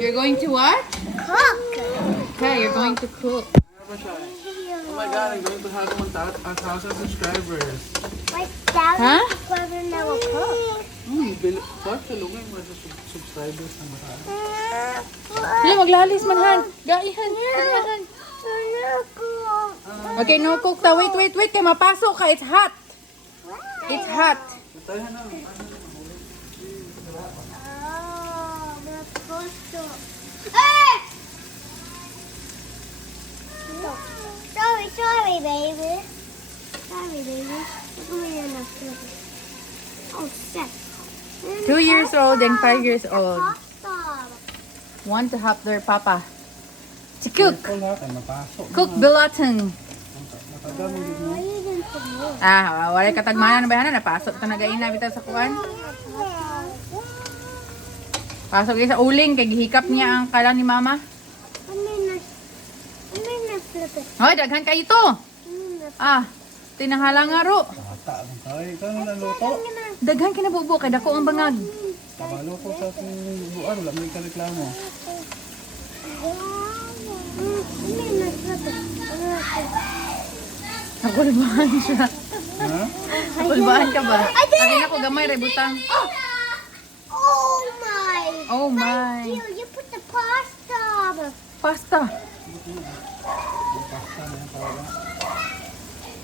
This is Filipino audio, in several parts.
You're going to what? Cook. Okay, you're going to cook. Oh my god, I'm going to have 1,000 subscribers. Like Huh? 1,000 subscribers na will cook. What? Tulungan mo sa subscribers na marami. Sige, maglalis man, Han. Gaihan. Han. Okay, no cook ta. Wait. Kay mapasok ka. It's hot. It's hot. Tayo na. Oh, we're supposed to. Ah! Sorry, baby. Sorry, baby. Look at me in the food. Oh, shit. 2 years old and 5 years old. Pasta. Want to help their papa. To cook. Ito lahat ay mapasok. Cook bilatang. Matagal mo din mo. Why you didn't put more? Wala katagmanan na ba yan? Napasok ito nagaina bitaw sa kuwan. Pasok yun sa uling. Kay gihikap niya ang kalang ni mama. Flip it. Hoy, daghan kayo ito. Tinanghala nga ro. Bata ang tayo. Ikaw na naluto. Daghan kinabubo kay dako ang bangag. Kabalo ko sa buwan. Wala mo ikareklamo. Nakulbaan siya. Ha? Nakulbaan ka ba? Sabi na ko gamay rebutang. Oh my! Oh my. You put the pasta. Pasta.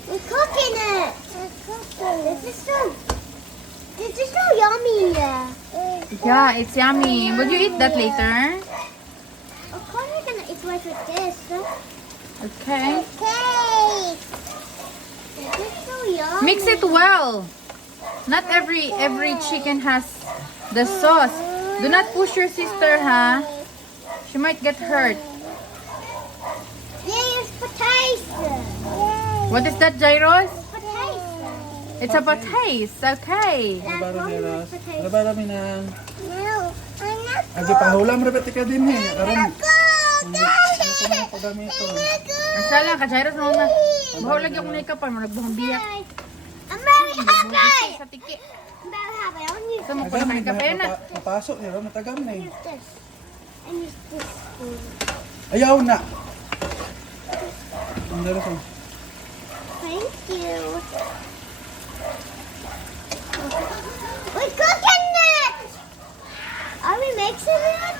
We're cooking it. This is so yummy. Yeah, it's yummy. Would you eat that later? Of course we're gonna eat rice with this. Okay. Cake. This is so yummy. Mix it well. Not every chicken has the sauce. Do not push your sister, huh? She might get hurt. Yeah, it's potato. What is that, Jairos? Potato. It's a patis. Okay. Baro niras. Baro minang. No, I'm not Agi pahulam repete ka din eh. Aron. cook. Ano ko gamito. Masala ka, Jairos mo na. Bahaw lagi akong naikapan. Managbahang biyak. I'm very happy. Sa tiki. I'm very happy. I want to use Sa mo pa naman kape na. Papasok niya. Matagam na eh. this. I use this spoon. Ayaw na. Ang dala ko. Thank you. We're cooking it. Are we mixing it?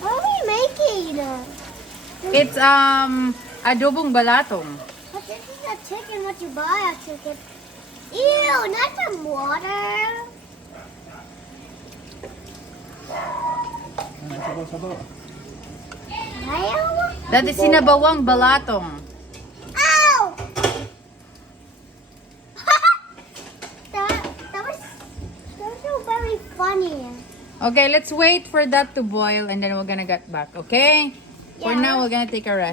What are we making? It's adobong balatong. But this is a chicken. What you buy a chicken? Ew, not some water. Sabaw. Ayaw. That is sinabawang balatong. Ow! that was so very funny. Okay, let's wait for that to boil and then we're gonna get back, okay? For Yeah. now, we're gonna take a rest.